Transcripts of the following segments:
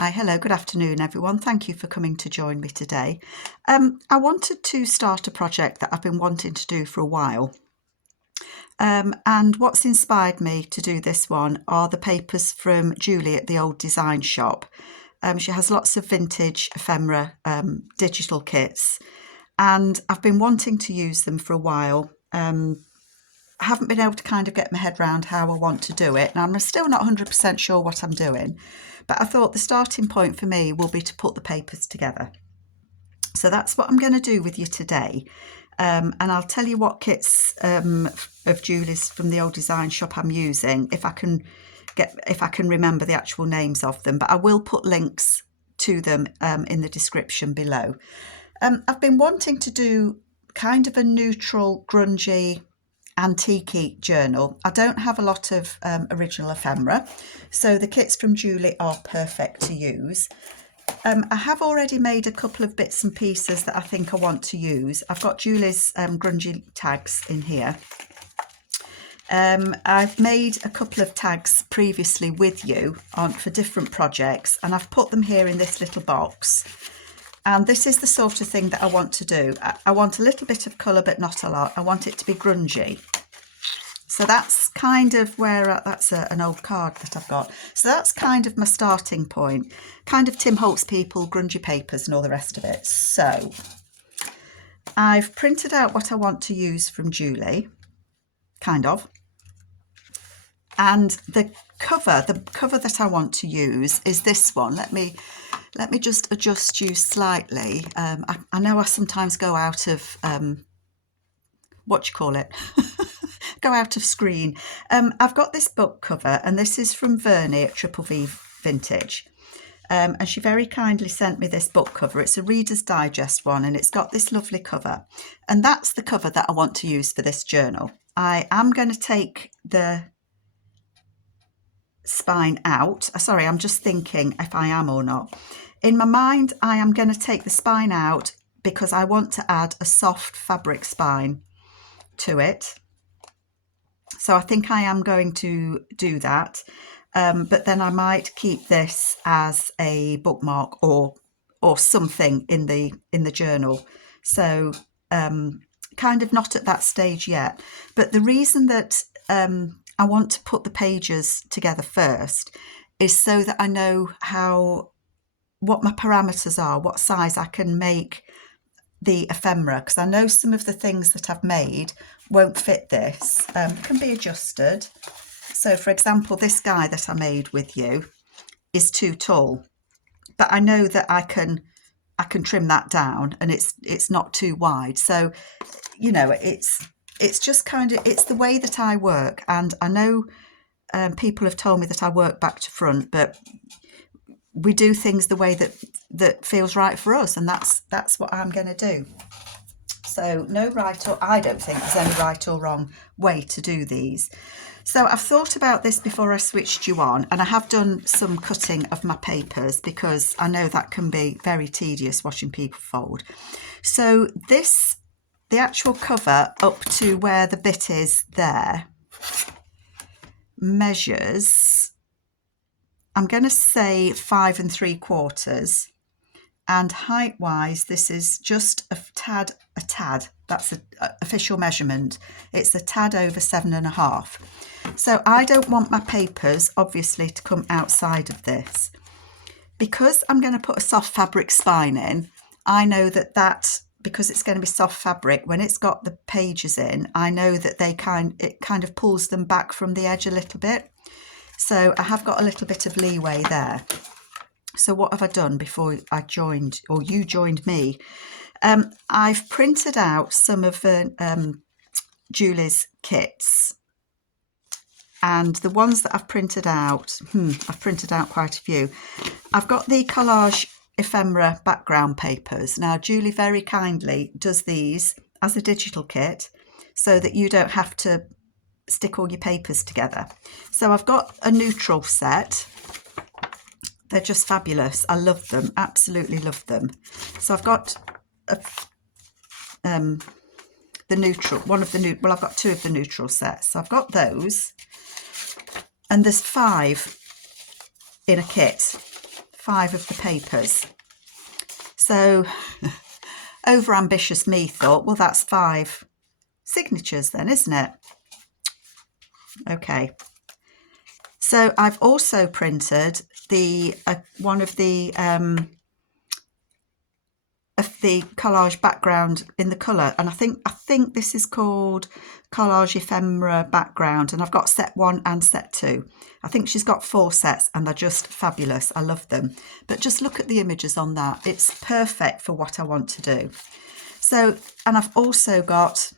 Hi, hello, good afternoon everyone. Thank you for coming to join me today. I wanted to start a project that I've been wanting to do for a while. And what's inspired me to do this one are the papers from Julie at the Old Design Shop. She has lots of vintage ephemera digital kits, and I've been wanting to use them for a while. I haven't been able to kind of get my head around how I want to do it, and I'm still not 100% sure what I'm doing. But I thought the starting point for me will be to put the papers together. So that's what I'm going to do with you today. And I'll tell you what kits of Julie's from the Old Design Shop I'm using, if I can remember the actual names of them. But I will put links to them in the description below. I've been wanting to do kind of a neutral, grungy, antique journal. I don't have a lot of original ephemera, so the kits from Julie are perfect to use. I have already made a couple of bits and pieces that I think I want to use. I've got Julie's grungy tags in here. I've made a couple of tags previously with you for different projects, and I've put them here in this little box. And this is the sort of thing that I want to do. I want a little bit of colour, but not a lot. I want it to be grungy. So that's kind of where, that's an old card that I've got. So that's kind of my starting point. Kind of Tim Holtz people, grungy papers and all the rest of it. So I've printed out what I want to use from Julie, kind of. And the cover that I want to use is this one. Let me just adjust you slightly. I know I sometimes go out of, what do you call it? Go out of screen. I've got this book cover, and this is from Vernie at TripleVVintage. And she very kindly sent me this book cover. It's a Reader's Digest one, and it's got this lovely cover. And that's the cover that I want to use for this journal. I am going to take the spine out. Sorry, I'm just thinking if I am or not. In my mind, I am going to take the spine out because I want to add a soft fabric spine to it. So I think I am going to do that. But then I might keep this as a bookmark or something in the journal. So kind of not at that stage yet. But the reason that I want to put the pages together first is so that I know what my parameters are, what size I can make the ephemera, because I know some of the things that I've made won't fit this, can be adjusted. So for example, this guy that I made with you is too tall, but I know that I can trim that down and it's not too wide. So, you know, it's just kind of, it's the way that I work. And I know people have told me that I work back to front, but we do things the way that feels right for us, and that's what I'm going to do. So I don't think there's any right or wrong way to do these. So I've thought about this before I switched you on, and I have done some cutting of my papers because I know that can be very tedious watching people fold. So the actual cover up to where the bit is there measures, I'm going to say 5 3/4, and height wise this is just a tad, that's an official measurement. It's a tad over 7.5. So I don't want my papers obviously to come outside of this. Because I'm going to put a soft fabric spine in, I know that because it's going to be soft fabric, when it's got the pages in, I know that it kind of pulls them back from the edge a little bit. So I have got a little bit of leeway there. So what have I done before I joined, or you joined me? I've printed out some of Julie's kits. And the ones that I've printed out, I've printed out quite a few. I've got the Collage ephemera background papers. Now, Julie very kindly does these as a digital kit so that you don't have to stick all your papers together. So I've got a neutral set. They're just fabulous. I love them, absolutely love them. So I've got the neutral, well, I've got 2 of the neutral sets. So I've got those, and there's 5 in a kit. 5 of the papers. So over ambitious me thought, well, that's 5 signatures then, isn't it? Okay. So I've also printed the one of the collage background in the colour, and I think this is called Collage ephemera background, and I've got set 1 and set 2. I think she's got 4 sets and they're just fabulous. I love them. But just look at the images on that. It's perfect for what I want to do. So, and I've also got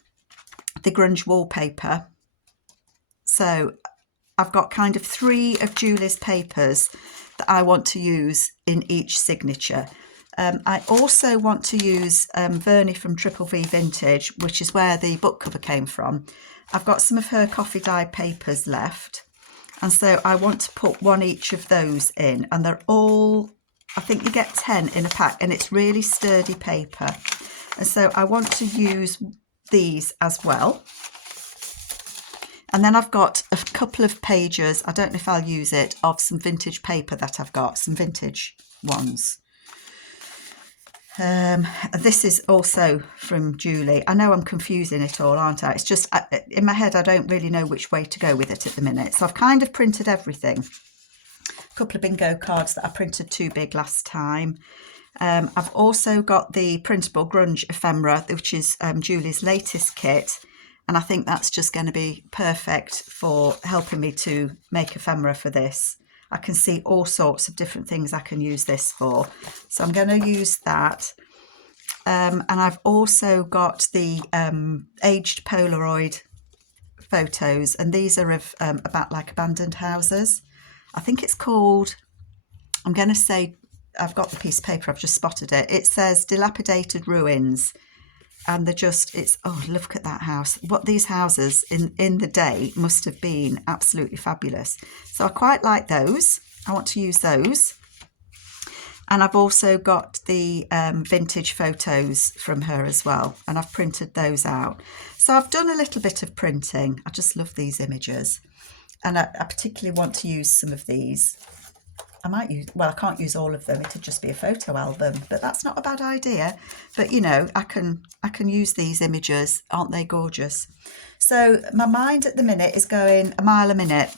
the grunge wallpaper. So I've got kind of 3 of Julie's papers that I want to use in each signature. I also want to use Vernie from TripleVVintage, which is where the book cover came from. I've got some of her coffee dyed papers left, and so I want to put 1 each of those in, and they're all, I think you get 10 in a pack, and it's really sturdy paper, and so I want to use these as well. And then I've got a couple of pages, I don't know if I'll use it, of some vintage paper that I've got, some vintage ones. This is also from Julie. I know I'm confusing it all, aren't I? It's just in my head I don't really know which way to go with it at the minute. So I've kind of printed everything. A couple of bingo cards that I printed too big last time. I've also got the printable grunge ephemera, which is Julie's latest kit. And I think that's just going to be perfect for helping me to make ephemera for this. I can see all sorts of different things I can use this for. So I'm going to use that. And I've also got the aged Polaroid photos. And these are of about like abandoned houses. I think it's called, I'm going to say, I've got the piece of paper, I've just spotted it. It says Dilapidated Ruins. And they're just, it's, oh, look at that house. What these houses in the day must have been absolutely fabulous. So I quite like those. I want to use those. And I've also got the vintage photos from her as well. And I've printed those out. So I've done a little bit of printing. I just love these images. And I particularly want to use some of these. I might use, well, I can't use all of them. It'd just be a photo album, but that's not a bad idea. But you know, I can use these images. Aren't they gorgeous? So my mind at the minute is going a mile a minute.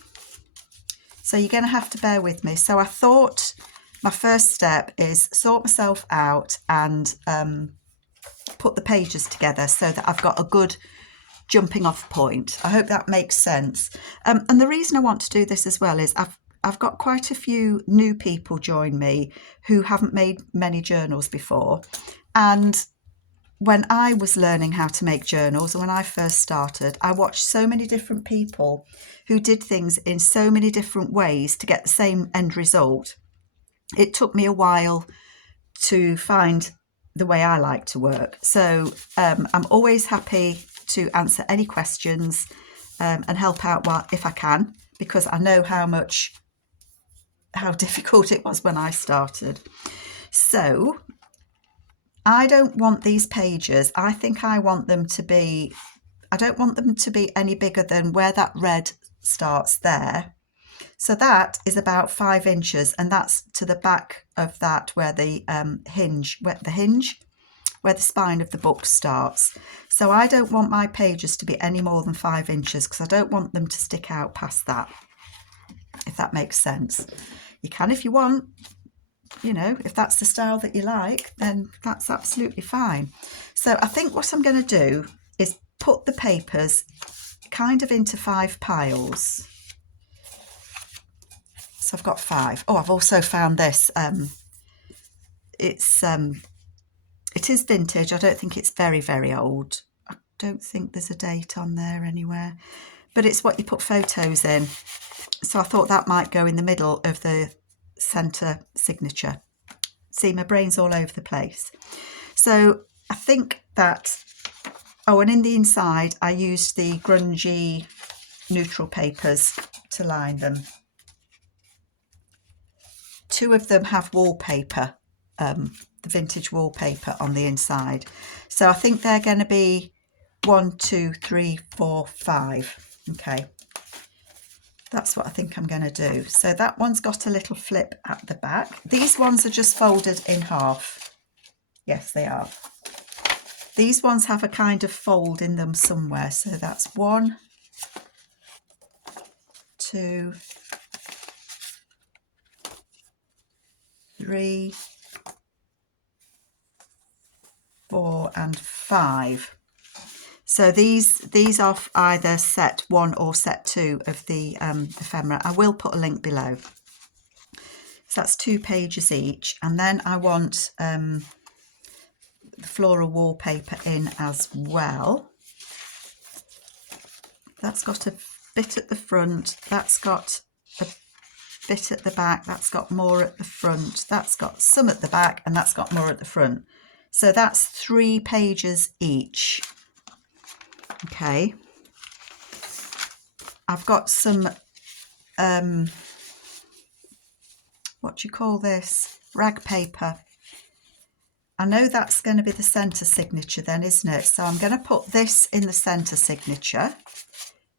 So you're going to have to bear with me. So I thought my first step is sort myself out and put the pages together so that I've got a good jumping off point. I hope that makes sense. And the reason I want to do this as well is I've got quite a few new people join me who haven't made many journals before. And when I was learning how to make journals, when I first started, I watched so many different people who did things in so many different ways to get the same end result. It took me a while to find the way I like to work. So I'm always happy to answer any questions and help out if I can, because I know how difficult it was when I started. So I don't want these pages. I think I want them to be, I don't want them to be any bigger than where that red starts there. So that is about 5 inches, and that's to the back of that where the where the spine of the book starts. So I don't want my pages to be any more than 5 inches because I don't want them to stick out past that, if that makes sense. You can if you want, you know, if that's the style that you like, then that's absolutely fine. So I think what I'm going to do is put the papers kind of into 5 piles. So I've got 5. Oh, I've also found this. It is vintage. I don't think it's very, very old. I don't think there's a date on there anywhere, but it's what you put photos in. So I thought that might go in the middle of the centre signature. See, my brain's all over the place. So I think that, oh, and in the inside, I used the grungy neutral papers to line them. 2 of them have wallpaper, the vintage wallpaper on the inside. So I think they're going to be 1, 2, 3, 4, 5. Okay. That's what I think I'm going to do. So that one's got a little flip at the back. These ones are just folded in half. Yes, they are. These ones have a kind of fold in them somewhere. So that's 1, 2, 3, 4 and 5. So these are either set 1 or set 2 of the ephemera. I will put a link below. So that's 2 pages each, and then I want the floral wallpaper in as well. That's got a bit at the front, that's got a bit at the back, that's got more at the front, that's got some at the back, and that's got more at the front. So that's 3 pages each. Okay. I've got some what do you call this? Rag paper. I know that's going to be the centre signature then, isn't it? So I'm going to put this in the centre signature,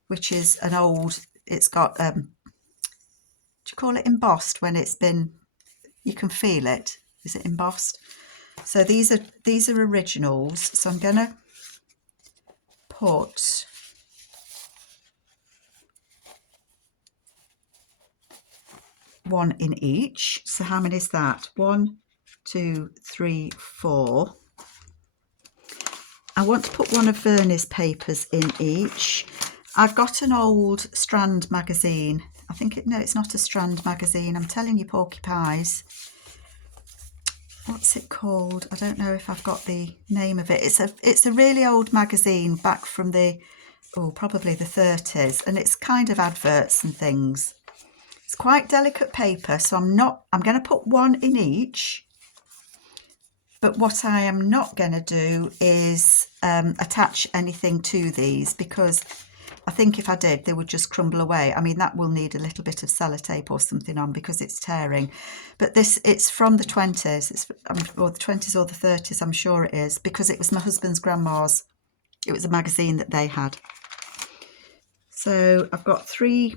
which is an old, it's got, do you call it embossed when it's been, you can feel it. Is it embossed? So these are originals. So I'm going to put one in each. So how many is that? 1, 2, 3, 4. I want to put one of Vernie's papers in each. I've got an old Strand magazine. I think no, it's not a Strand magazine. I'm telling you, porky pies. What's it called? I don't know if I've got the name of it. It's a really old magazine back from the, oh, probably the 30s, and it's kind of adverts and things. It's quite delicate paper, so I'm going to put one in each. But what I am not going to do is attach anything to these, because I think if I did, they would just crumble away. I mean, that will need a little bit of sellotape or something on because it's tearing. But it's from the 20s, or the 20s or the 30s, I'm sure it is, because it was my husband's grandma's. It was a magazine that they had. So I've got 3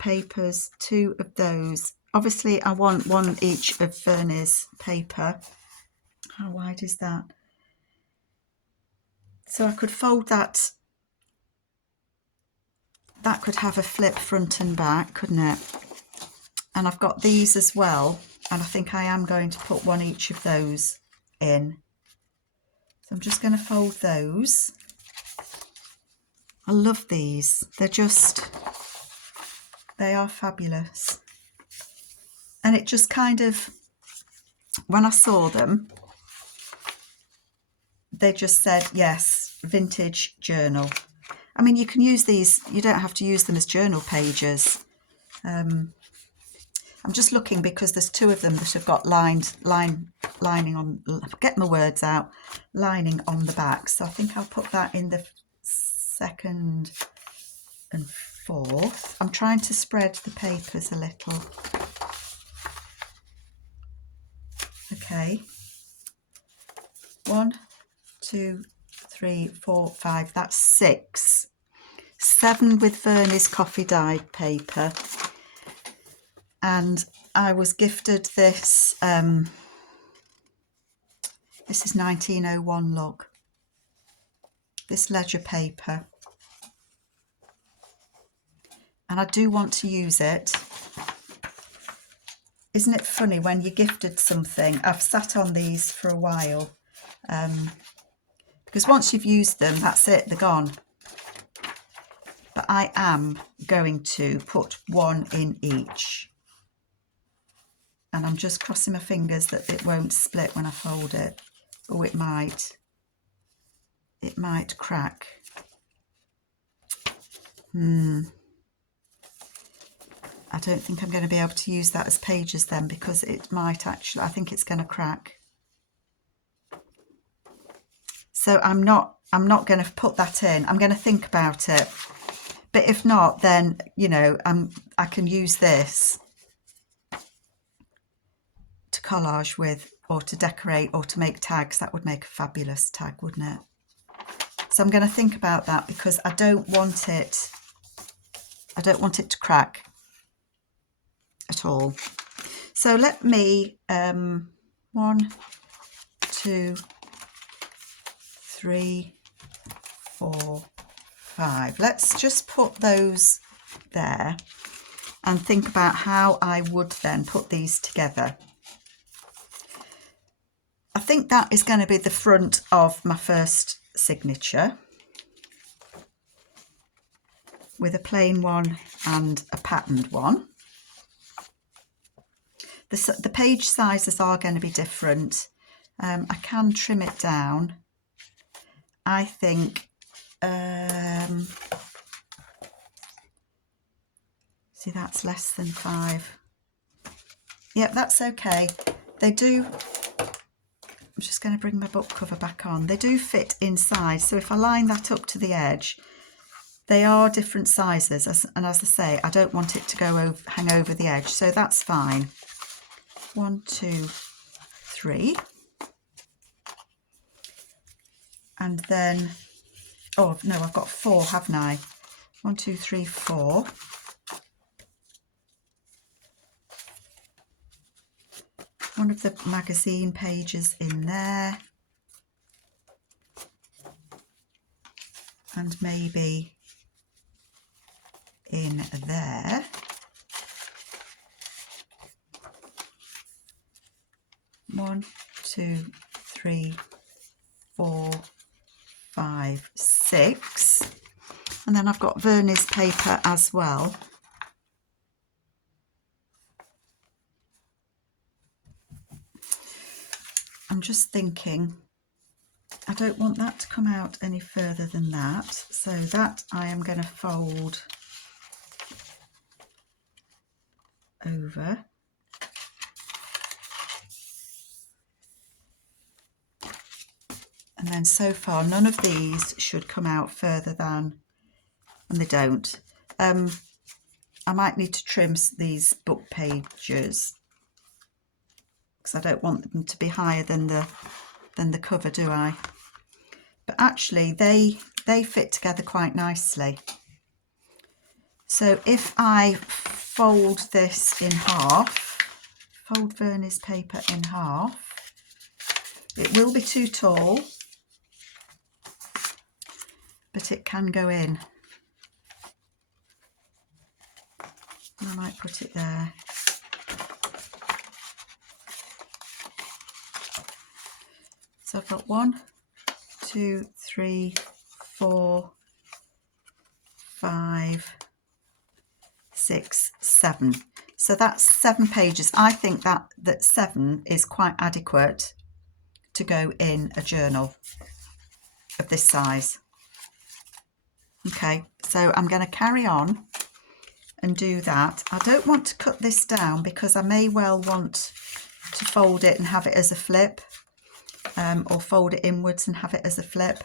papers, 2 of those. Obviously, I want one each of Vernie's paper. How wide is that? So I could fold that. That could have a flip front and back, couldn't it? And I've got these as well, and I think I am going to put one each of those in. So I'm just going to fold those. I love these. They are fabulous. And it just kind of, when I saw them, they just said, yes, vintage journal. I mean, you can use these, you don't have to use them as journal pages. I'm just looking because there's 2 of them that have got lining on, get my words out, lining on the back. So I think I'll put that in the 2nd and 4th. I'm trying to spread the papers a little. Okay. 1, 2, 3, 4, 5. That's 6. 7 with Vernie's coffee dyed paper. And I was gifted this. This is 1901 log. This ledger paper. And I do want to use it. Isn't it funny when you're gifted something? I've sat on these for a while. Because once you've used them, that's it, they're gone. But I am going to put one in each. And I'm just crossing my fingers that it won't split when I fold it. Oh, it might. It might crack. I don't think I'm going to be able to use that as pages then, because it might actually, I think it's going to crack. So I'm not going to put that in. I'm going to think about it. But if not, then, you know, I can use this to collage with, or to decorate, or to make tags. That would make a fabulous tag, wouldn't it? So I'm going to think about that, because I don't want it to crack. at all. So let me 1, 2, 3, 4, 5. Let's just put those there and think about how I would then put these together. I think that is going to be the front of my first signature, with a plain one and a patterned one. The page sizes are going to be different. I can trim it down. I think, see, that's less than 5. Yep, that's okay. They do, I'm just going to bring my book cover back on. They do fit inside. So if I line that up to the edge, they are different sizes. And as I say, I don't want it to go hang over the edge. So that's fine. 1, 2, 3. And then, oh no, I've got 4, haven't I? 1, 2, 3, 4. One of the magazine pages in there. And maybe in there. One, 2, 3, 4, 5, 6. And then I've got Vernie's paper as well. I'm just thinking, I don't want that to come out any further than that. So that I am going to fold over. And then so far, none of these should come out further than, and they don't. I might need to trim these book pages because I don't want them to be higher than the cover, do I? But actually, they fit together quite nicely. So if I fold this in half, fold Vernie's paper in half, it will be too tall, but it can go in. And I might put it there. So I've got 1, 2, 3, 4, 5, 6, 7. So that's 7 pages. I think that 7 is quite adequate to go in a journal of this size. Okay, so I'm going to carry on and do that. I don't want to cut this down because I may well want to fold it and have it as a flip, or fold it inwards and have it as a flip.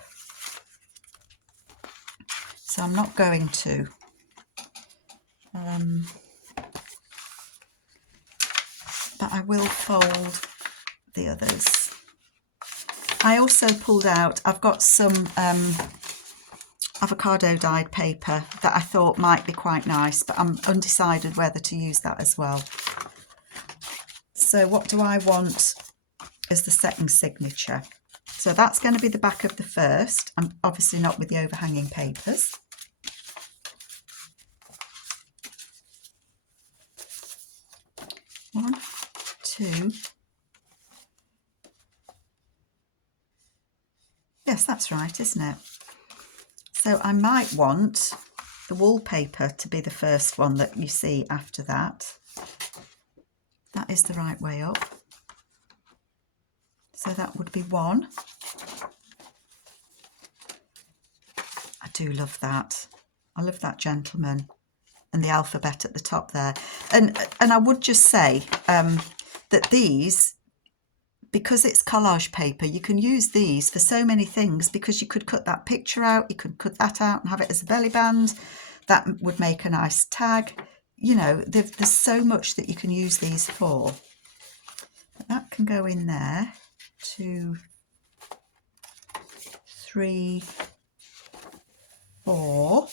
So I'm not going to. But I will fold the others. I also pulled out, I've got some avocado dyed paper that I thought might be quite nice, but I'm undecided whether to use that as well. So what do I want as the second signature? So that's going to be the back of the first. I'm obviously not with the overhanging papers. One, two. Yes, that's right, isn't it? So I might want the wallpaper to be the first one that you see after that. That is the right way up. So that would be 1. I do love that. I love that gentleman and the alphabet at the top there. And I would just say that these, because it's collage paper, you can use these for so many things, because you could cut that picture out, you could cut that out and have it as a belly band. That would make a nice tag. You know, there's so much that you can use these for. But that can go in there. 2, 3, 4.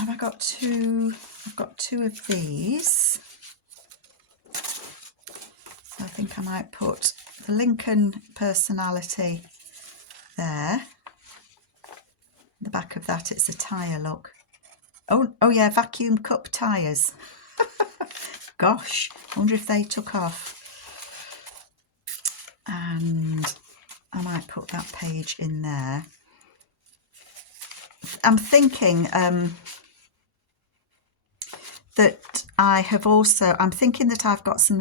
have I got two? I've got two of these. So I think I might put the Lincoln personality there. The back of that, it's a tyre, look. Oh yeah, vacuum cup tyres. Gosh, I wonder if they took off. And I might put that page in there. I'm thinking that I'm thinking that I've got some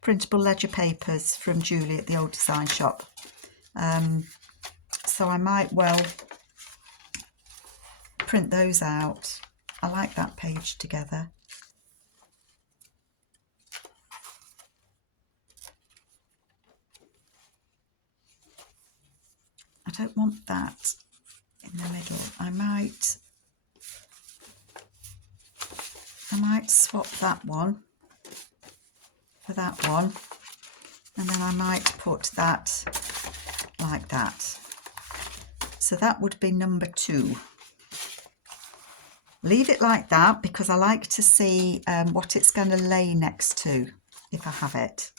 printable ledger papers from Julie at the old design shop. So I might well print those out. I like that page together. I don't want that in the middle. I might swap that one for that one, and then I might put that like that. So that would be number 2. Leave it like that because I like to see what it's going to lay next to if I have it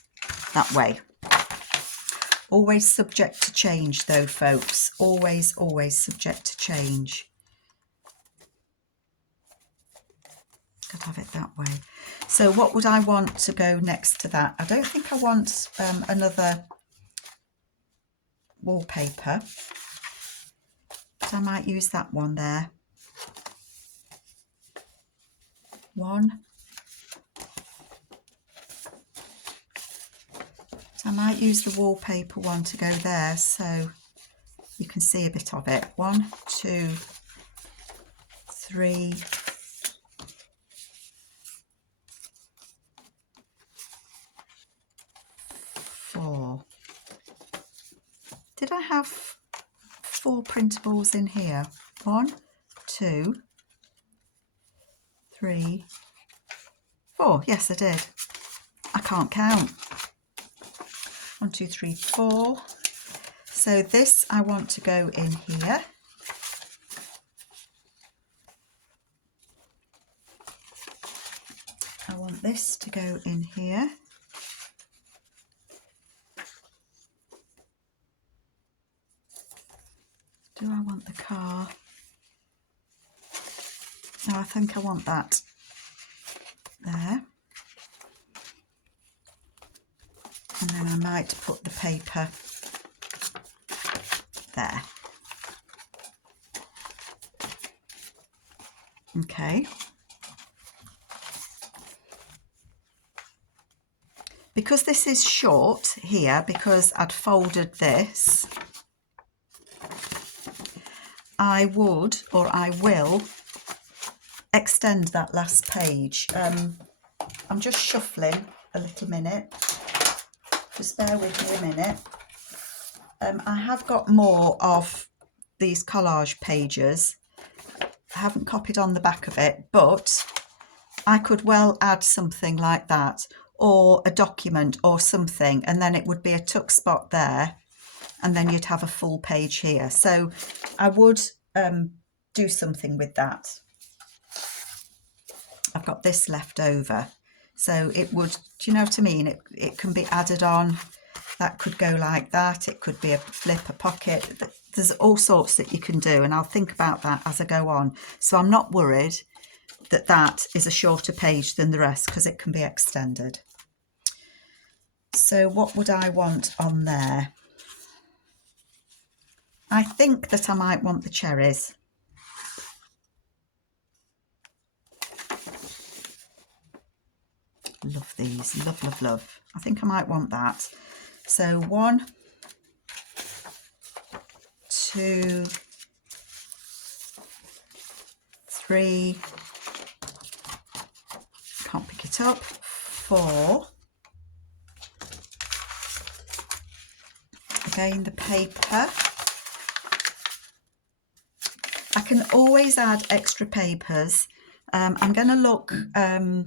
that way. Always subject to change though, folks. Always, always subject to change. Could have it that way. So what would I want to go next to that? I don't think I want another wallpaper, but I might use that one there. One. So I might use the wallpaper one to go there so you can see a bit of it. 1, 2, 3. 4. Did I have 4 printables in here? 1, 2, 3, 4. Yes, I did. I can't count. 1, 2, 3, 4. So this I want to go in here. I want this to go in here. Do I want the car? No, I think I want that there. And then I might put the paper there. Okay. Because this is short here, because I'd folded this, I would, or I will, extend that last page. I'm just shuffling a little minute. Just bear with me a minute. I have got more of these collage pages. I haven't copied on the back of it, but I could well add something like that, or a document or something, and then it would be a tuck spot there, and then you'd have a full page here. So I would do something with that. I've got this left over, so it would, do you know what I mean? It can be added on. That could go like that. It could be a flip, a pocket. There's all sorts that you can do, and I'll think about that as I go on. So I'm not worried that that is a shorter page than the rest, because it can be extended. So what would I want on there? I think that I might want the cherries. Love these, love, love, love. I think I might want that. So 1, 2, 3, can't pick it up, 4. Again, the paper. I can always add extra papers. I'm going to look, I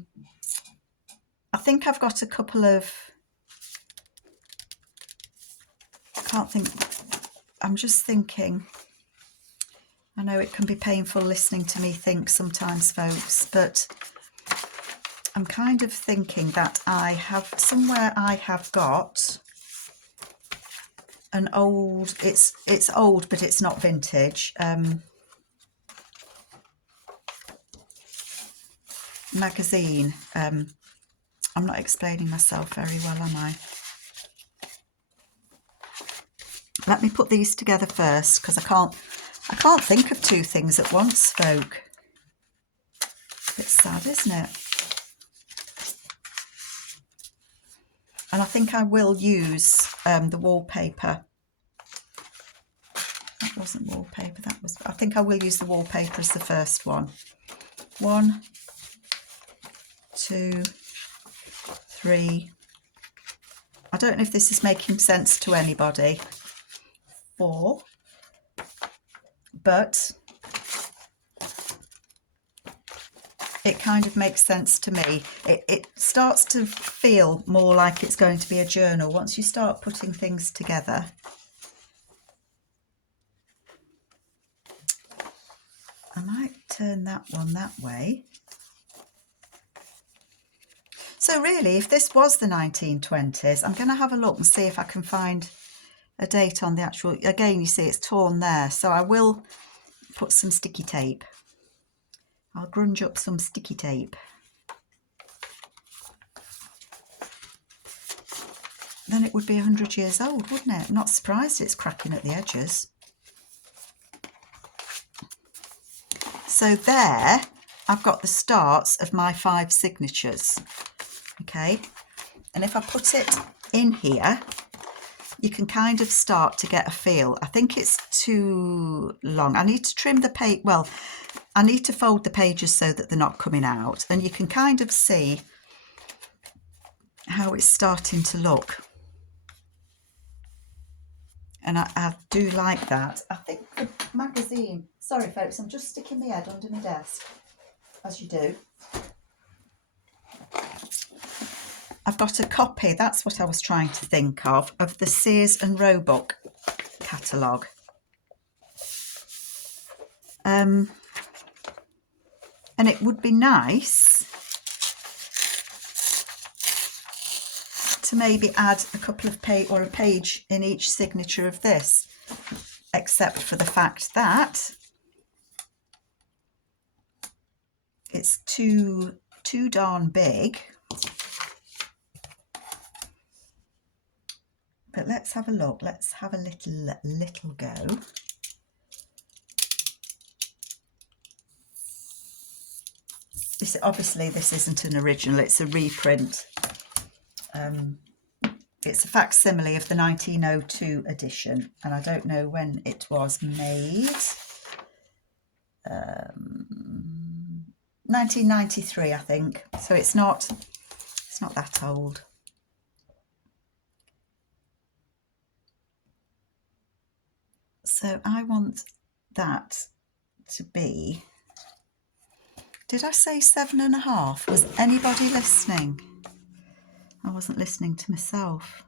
think I've got a couple of, I can't think, I'm just thinking, I know it can be painful listening to me think sometimes, folks, but I'm kind of thinking that I have got an old, it's old, but it's not vintage, magazine. I'm not explaining myself very well, am I? Let me put these together first, because I can't think of two things at once, folk. It's sad, isn't it? And I think I will use the wallpaper. That wasn't wallpaper, that was... I think I will use the wallpaper as the first one. 1, 2, 3. I don't know if this is making sense to anybody. 4. But it kind of makes sense to me. It starts to feel more like it's going to be a journal once you start putting things together. I might turn that one that way. So really, if this was the 1920s, I'm going to have a look and see if I can find a date on the actual... Again, you see it's torn there, so I will put some sticky tape. I'll grunge up some sticky tape. Then it would be 100 years old, wouldn't it? I'm not surprised it's cracking at the edges. So there, I've got the starts of my 5 signatures. Okay, and if I put it in here, you can kind of start to get a feel. I think it's too long. I need to trim the page. Well, I need to fold the pages so that they're not coming out, and you can kind of see how it's starting to look. And I do like that. I think the magazine... Sorry, folks, I'm just sticking my head under my desk, as you do. I've got a copy, that's what I was trying to think of the Sears and Roebuck catalogue. And it would be nice to maybe add a couple of a page in each signature of this, except for the fact that it's too darn big. But let's have a look. Let's have a little go. Obviously this isn't an original, it's a reprint. It's a facsimile of the 1902 edition, and I don't know when it was made. 1993, I think. So it's not that old. So I want that to be... Did I say 7.5? Was anybody listening? I wasn't listening to myself.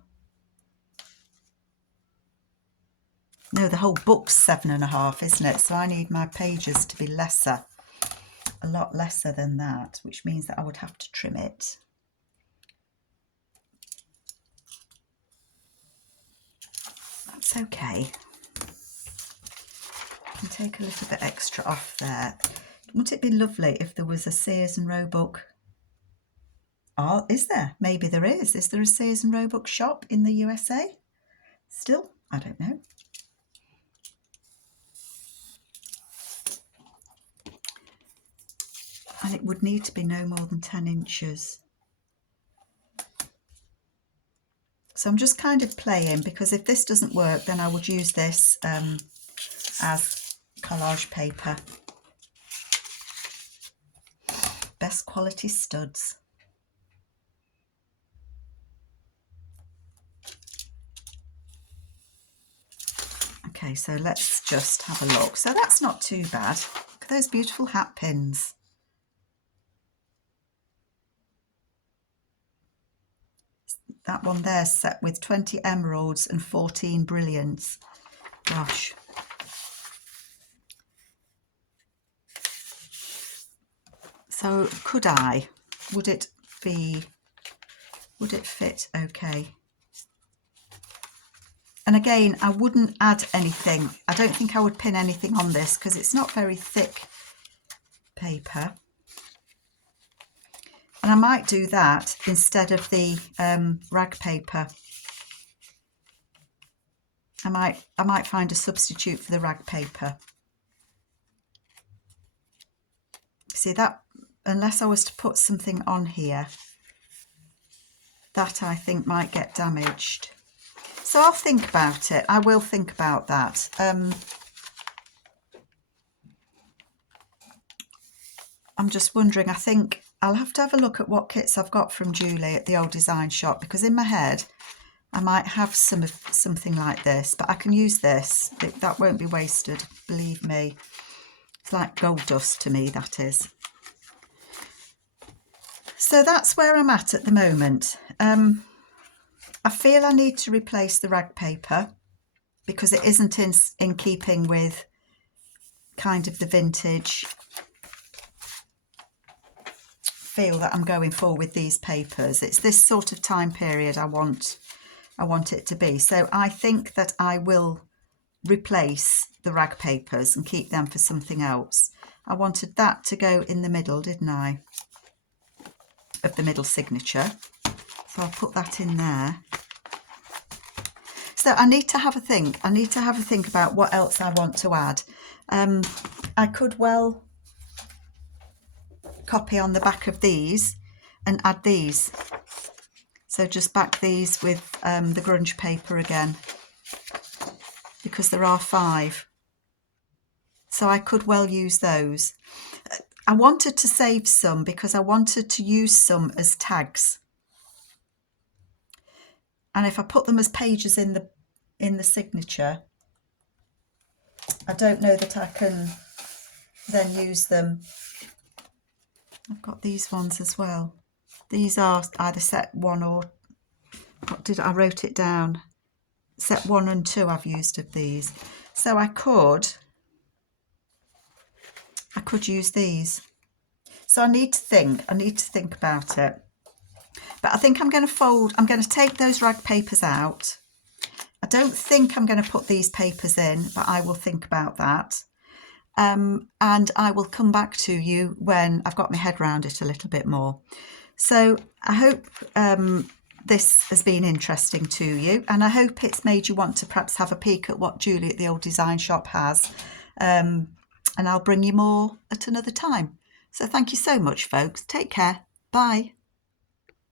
No, the whole book's 7.5, isn't it? So I need my pages to be lesser, a lot lesser than that, which means that I would have to trim it. That's okay. I can take a little bit extra off there. Wouldn't it be lovely if there was a Sears and Roebuck? Oh, is there? Maybe there is. Is there a Sears and Roebuck shop in the USA? Still? I don't know. And it would need to be no more than 10 inches. So I'm just kind of playing, because if this doesn't work, then I would use this as collage paper. Best quality studs. Okay, so let's just have a look. So that's not too bad. Look at those beautiful hat pins. That one there set with 20 emeralds and 14 brilliants. Gosh. So could I, would it fit okay? And again, I wouldn't add anything. I don't think I would pin anything on this because it's not very thick paper. And I might do that instead of the rag paper. I might find a substitute for the rag paper. See that, unless I was to put something on here, that I think might get damaged. So I'll think about it. I will think about that. I'm just wondering, I think I'll have to have a look at what kits I've got from Julie at the old design shop, because in my head I might have something like this, but I can use this. That won't be wasted, believe me. It's like gold dust to me, that is. So that's where I'm at the moment. I feel I need to replace the rag paper because it isn't in keeping with kind of the vintage feel that I'm going for with these papers. It's this sort of time period I want it to be. So I think that I will replace the rag papers and keep them for something else. I wanted that to go in the middle, didn't I, of the middle signature. So I'll put that in there. So I need to have a think. I need to have a think about what else I want to add. I could well copy on the back of these and add these. So just back these with the grunge paper again, because there are 5. So I could well use those. I wanted to save some because I wanted to use some as tags. And if I put them as pages in the signature, I don't know that I can then use them. I've got these ones as well. These are either set 1 or, I wrote it down. Set 1 and 2 I've used of these. So I could use these. So I need to think about it. But I think I'm going to take those rag papers out. I don't think I'm going to put these papers in, but I will think about that. And I will come back to you when I've got my head around it a little bit more. So I hope this has been interesting to you, and I hope it's made you want to perhaps have a peek at what Julie at the old design shop has. And I'll bring you more at another time. So thank you so much, folks. Take care. Bye.